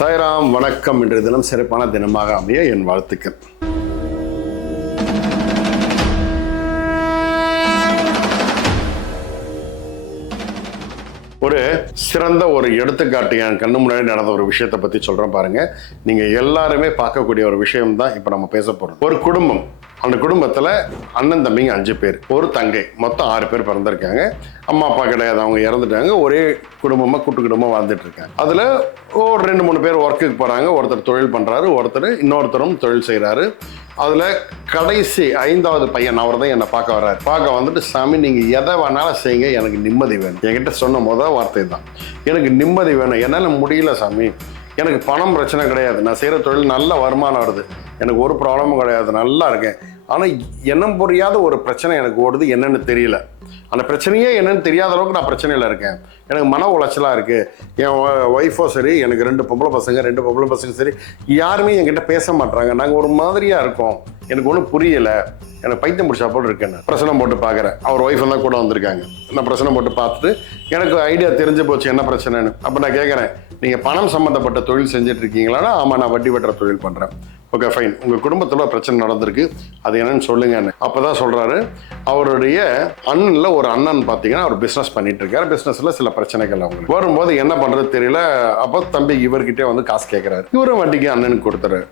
சாய்ராம் வணக்கம். இன்றைய தினம் சிறப்பான தினமாக அமைய என் வாழ்த்துக்கள். ஒரு சிறந்த ஒரு எடுத்துக்காட்டு என் கண்ணு முன்னாடி நடந்த ஒரு விஷயத்தை பத்தி சொல்றேன் பாருங்க. நீங்க எல்லாருமே பார்க்கக்கூடிய ஒரு விஷயம் தான் இப்ப நம்ம பேச போறோம். ஒரு குடும்பம். அந்த குடும்பத்தில் அண்ணன் தம்பிங்க அஞ்சு பேர். ஒரு தங்கை. மொத்தம் ஆறு பேர் பிறந்திருக்காங்க. அம்மா அப்பா கிடையாது. அவங்க இறந்துட்டாங்க. ஒரே குடும்பமாக கூட்டு குடும்பமாக வாழ்ந்துட்டு இருக்காங்க. அதில் ஒரு ரெண்டு மூணு பேர் ஒர்க்குக்கு போகிறாங்க ஒருத்தர் தொழில் பண்ணுறாரு ஒருத்தர் இன்னொருத்தரும் தொழில் செய்கிறாரு அதில் கடைசி ஐந்தாவது பையன் அவர் தான் என்னை பார்க்க வர்றாரு. பார்க்க வந்துட்டு சாமி நீங்கள் எதை வேணாலும் செய்யுங்க. எனக்கு நிம்மதி வேணும். என்கிட்ட சொன்ன முதல் வார்த்தை தான். எனக்கு நிம்மதி வேணும். என்னால் முடியல சாமி. எனக்கு பணம் பிரச்சனை கிடையாது. நான் செய்கிற தொழில் நல்ல வருமானம் வருது. எனக்கு ஒரு ப்ராப்ளமும் கிடையாது. நல்லா இருக்கேன். ஆனால் எண்ணம் புரியாத ஒரு பிரச்சனை எனக்கு ஓடுது. என்னன்னு தெரியல. அந்த பிரச்சனையே என்னன்னு தெரியாத அளவுக்கு நான் பிரச்சனையில் இருக்கேன். எனக்கு மன உளைச்சலாக இருக்குது என் ஒய்ஃபோ சரி எனக்கு ரெண்டு பொம்பளை பசங்க ரெண்டு பொம்பளை பசங்க சரி யாருமே என்கிட்ட பேச மாட்டேறாங்க நாங்கள் ஒரு மாதிரியாக இருக்கோம். எனக்கு ஒன்றும் புரியலை. எனக்கு பைத்தியம் முடிச்சா போல் இருக்கேன் பிரசனம் போட்டு பார்க்குறேன் அவர் ஒய்ஃப் தான் கூட வந்திருக்காங்க. நான் பிரசனம் போட்டு பார்த்துட்டு எனக்கு ஐடியா தெரிஞ்சு போச்சு என்ன பிரச்சனைன்னு. அப்போ நான் கேட்குறேன் நீங்கள் பணம் சம்மந்தப்பட்ட தொழில் செஞ்சுட்டு இருக்கீங்களான்னா ஆமாம் நான் வட்டி வெட்டுற தொழில் பண்ணுறேன் ஓகே ஃபைன் உங்கள் குடும்பத்தில் பிரச்சனை நடந்திருக்கு. அது என்னன்னு சொல்லுங்கன்னு. அப்போ தான் சொல்கிறாரு அவருடைய அண்ணனில் ஒரு அண்ணன் பார்த்தீங்கன்னா அவர் பிஸ்னஸ் பண்ணிட்டு இருக்காரு. பிஸ்னஸில் சில பிரச்சனைகள் அவங்களுக்கு. வரும்போது என்ன பண்ணுறது தெரியல. அப்போ தம்பி இவர்கிட்டே வந்து காசு கேட்குறாரு இவரும் வட்டிக்கு அண்ணனுக்கு கொடுத்துறாரு.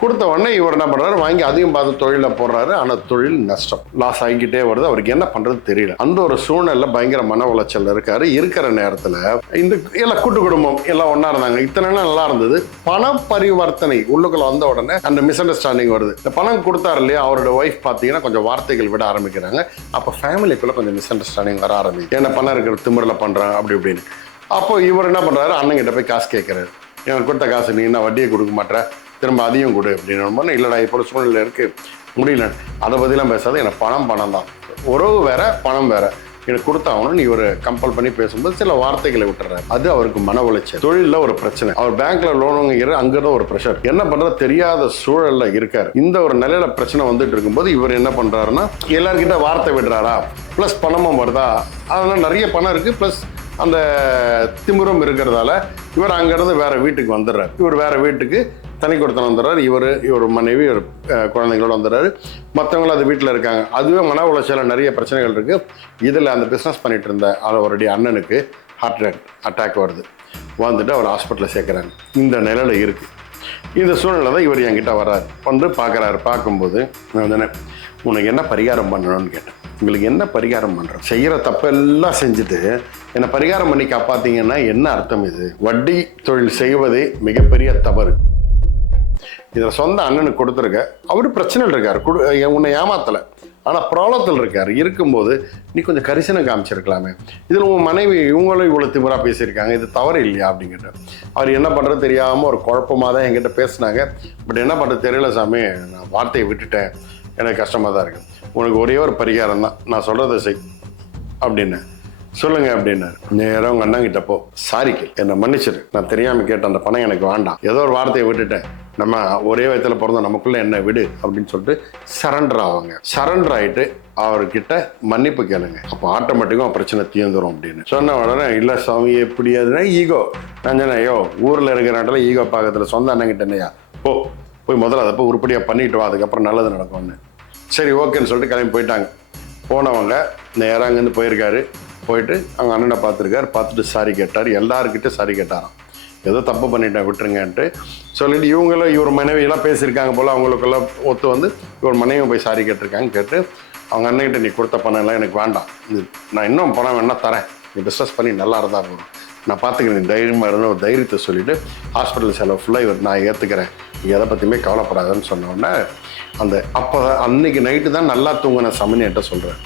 கொடுத்த உடனே இவர் என்ன பண்றாரு? வாங்கி அதையும் பார்த்து தொழில போடுறாரு. ஆனால் தொழில் நஷ்டம். லாஸ் ஆகிக்கிட்டே வருது. அவருக்கு என்ன பண்றது தெரியல. அந்த ஒரு சூழ்நிலை பயங்கர மன உளைச்சல் இருக்காரு. இருக்கிற நேரத்தில் இந்த எல்லாம் கூட்டு குடும்பம் எல்லாம் ஒன்றா இருந்தாங்க. இத்தனை நாள் நல்லா இருந்தது. பண பரிவர்த்தனை உள்ளுக்குள்ள வந்த உடனே அந்த மிஸ் அண்டர்ஸ்டாண்டிங் வருது. இந்த பணம் கொடுத்தாரு இல்லையா? அவரோட ஒய்ஃப் பார்த்தீங்கன்னா கொஞ்சம் வார்த்தைகள் விட ஆரம்பிக்கிறாங்க. அப்போ ஃபேமிலிக்குள்ள கொஞ்சம் மிஸ் அண்டர்ஸ்டாண்டிங் வர ஆரம்பிக்கும் என்ன பணம் இருக்கிற திமிரில் பண்ணுறாங்க அப்படி இப்படின்னு. அப்போ இவர் என்ன பண்றாரு? அண்ணங்கிட்ட போய் காசு கேட்குறாரு எனக்கு கொடுத்த காசு நீ என்ன வட்டியை கொடுக்க மாட்டேற? திரும்ப அதையும் கொடு அப்படின்னு இல்லைடா இப்போ ஒரு சூழ்நிலை இருக்கு. முடியல. அதை பற்றிலாம் பேசாத எனக்கு பணம் பணம் தான். உறவு வேற பணம் வேற. எனக்கு கொடுத்தாகணும் நீ ஒரு கம்பல் பண்ணி பேசும்போது சில வார்த்தைகளை விட்டுறாரு அது அவருக்கு மன உளைச்சல். தொழிலில் ஒரு பிரச்சனை. அவர் பேங்க்ல லோனுங்கிற வாங்கிற அங்கதான் ஒரு ப்ரெஷர் என்ன பண்றது? தெரியாத சூழல்ல இருக்காரு. இந்த ஒரு நிலையில பிரச்சனை வந்துட்டு இருக்கும்போது இவர் என்ன பண்றாருன்னா எல்லாருக்கிட்ட வார்த்தை விடுறாரா? ப்ளஸ் பணமும் வருதா? அதெல்லாம் நிறைய பணம் இருக்கு. ப்ளஸ் அந்த திமுறம் இருக்கிறதால இவர் அங்கேருந்து வேற வீட்டுக்கு வந்துடுறாரு. இவர் வேற வீட்டுக்கு தனி கொடுத்தன வந்துடுறாரு. இவர் இவர் மனைவி இவர் குழந்தைங்களோட வந்துடுறாரு. மற்றவங்களும் அது வீட்டில் இருக்காங்க. அதுவே மன உளைச்சல நிறைய பிரச்சனைகள் இருக்குது இதில் அந்த பிஸ்னஸ் பண்ணிட்டு இருந்த அவருடைய அண்ணனுக்கு ஹார்ட் அட்டாக் அட்டாக் வருது. வந்துட்டு அவர் ஹாஸ்பிட்டலில் சேர்க்குறாங்க இந்த நிலையில் இருக்குது இந்த சூழ்நிலை தான் இவர் என்கிட்ட வர்றார். வந்து பார்க்குறாரு. பார்க்கும்போது நான் தானே உனக்கு என்ன பரிகாரம் பண்ணணும்னு கேட்டேன். உங்களுக்கு என்ன பரிகாரம் பண்ணுறோம் செய்கிற தப்பெல்லாம் செஞ்சுட்டு என்னை பரிகாரம் பண்ணி காப்பாத்தீங்கன்னா என்ன அர்த்தம் இது? வட்டி தொழில் செய்வதே மிகப்பெரிய தவறு. இதில் சொந்த அண்ணனுக்கு கொடுத்துருக்க அவர் பிரச்சனையில் இருக்கார். குடு உன்னை ஏமாத்தலை. ஆனால் ப்ராப்ளத்தில் இருக்கார். இருக்கும்போது நீ கொஞ்சம் கரிசனம் காமிச்சிருக்கலாமே. இதில் உன் மனைவி இவங்களும் இவ்வளோ திமிராக பேசியிருக்காங்க. இது தவறு இல்லையா அப்படிங்கிட்ட. அவர் என்ன பண்ணுறது தெரியாமல் ஒரு குழப்பமாக தான் என்கிட்ட பேசினாங்க. பட் என்ன பண்ணுறது தெரியல சாமி நான் வார்த்தையை விட்டுட்டேன். எனக்கு கஷ்டமாக தான் இருக்கு. உனக்கு ஒரே ஒரு பரிகாரம் தான் நான் சொல்கிறத செய். அப்படின்னு. சொல்லுங்க அப்படின்னு. நேரம் உங்க அண்ணன் கிட்ட போ சாரிக்கு என்னை மன்னிச்சிரு. நான் தெரியாம கேட்ட அந்த பணம் எனக்கு வேண்டாம். ஏதோ ஒரு வார்த்தையை விட்டுட்டேன். நம்ம ஒரே வயத்துல பிறந்த நமக்குள்ள என்ன விடு அப்படின்னு சொல்லிட்டு சரண்டர் ஆவாங்க. சரண்டர் ஆயிட்டு அவர்கிட்ட மன்னிப்பு கேளுங்க. அப்போ ஆட்டோமேட்டிக்காக பிரச்சனை தீர்ந்துரும் அப்படின்னு. சொன்ன உடனே இல்லை சாமி எப்படி அதுனா ஈகோ நான் சொன்னேன் ஐயோ ஊரில் இருக்கிற இடத்துல ஈகோ பார்க்கறதுல சொந்த அண்ணன் கிட்ட என்னையா? போ போய் முதல்ல அதை போய் உருப்படியாக பண்ணிட்டு வா அதுக்கப்புறம் நல்லது நடக்கும்னு. சரி ஓகேன்னு சொல்லிட்டு கிளம்பி போயிட்டாங்க. போனவங்க நேராக அங்கேருந்து போயிருக்காரு. போயிட்டு அவங்க அண்ணனை பார்த்துருக்காரு பார்த்துட்டு சாரி கேட்டார். எல்லாருக்கிட்டே சாரி கேட்டாராம். ஏதோ தப்பு பண்ணிட்டேன் விட்டுருங்கன்ட்டு சொல்லிட்டு இவங்களும் இவர் மனைவியெல்லாம் பேசியிருக்காங்க போல் அவங்களுக்கெல்லாம் ஒத்து வந்து இவர் மனைவி போய் சாரி கேட்டிருக்காங்க கேட்டு அவங்க அண்ணன்கிட்ட நீ கொடுத்த பணம் எல்லாம் எனக்கு வேண்டாம். இது நான் இன்னும் பணம் வேணால் தரேன். நீ பிஸ்னஸ் பண்ணி நல்லா இருந்தால் போதும். நான் பார்த்துக்கிறேன் நீ தைரியமாக இருந்த ஒரு தைரியத்தை சொல்லிவிட்டு ஹாஸ்பிட்டல் செலவு ஃபுல்லாக இவர் நான் ஏற்றுக்கிறேன் நீ எதை பற்றியுமே கவலைப்படாதன்னு சொன்ன உடனே அந்த அப்போ அன்னைக்கு நைட்டு தான் நல்லா தூங்கின சாமின்னு சொல்கிறேன்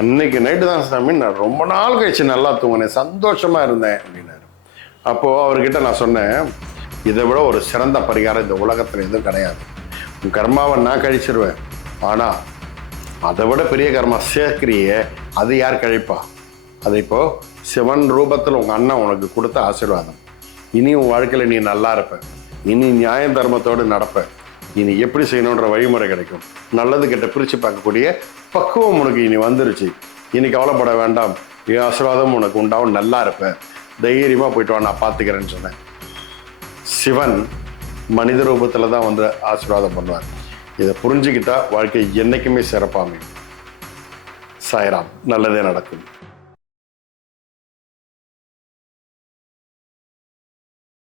அன்னைக்கு நைட்டு தான் சாமி. நான் ரொம்ப நாள் கழிச்சு நல்லா தூங்கினேன். சந்தோஷமாக இருந்தேன் அப்படின்னாரு. அப்போது அவர்கிட்ட நான் சொன்னேன் இதை விட ஒரு சிறந்த பரிகாரம் இந்த உலகத்தில் எதுவும் கிடையாது. உன் கர்மாவை நான் கழிச்சிருவேன். ஆனால் அதை விட பெரிய கர்மா சேர்க்கிறியே அது யார் கழிப்பா? அது இப்போ சிவன் ரூபத்தில் உங்கள் அண்ணன் உனக்கு கொடுத்த ஆசீர்வாதம். இனி உன் வாழ்க்கையில் நீ நல்லா இருப்ப. இனி நியாய தர்மத்தோடு நடப்பேன் இனி எப்படி செய்யணுன்ற வழிமுறை கிடைக்கும். நல்லது கிட்ட பிரித்து பார்க்கக்கூடிய பக்குவம் உனக்கு இனி வந்துருச்சு. இனி கவலைப்பட வேண்டாம். என் ஆசீர்வாதம் உனக்கு உண்டாகும். நல்லா இருப்பேன் தைரியமாக போயிட்டு வா நான் பார்த்துக்கிறேன்னு சொன்னேன். சிவன் மனித ரூபத்தில் தான் வந்து ஆசீர்வாதம் பண்ணுவார். இதை புரிஞ்சுக்கிட்டா வாழ்க்கை என்றைக்குமே சிறப்பாக அமையும். சாய்ராம் நல்லதே நடக்கும்.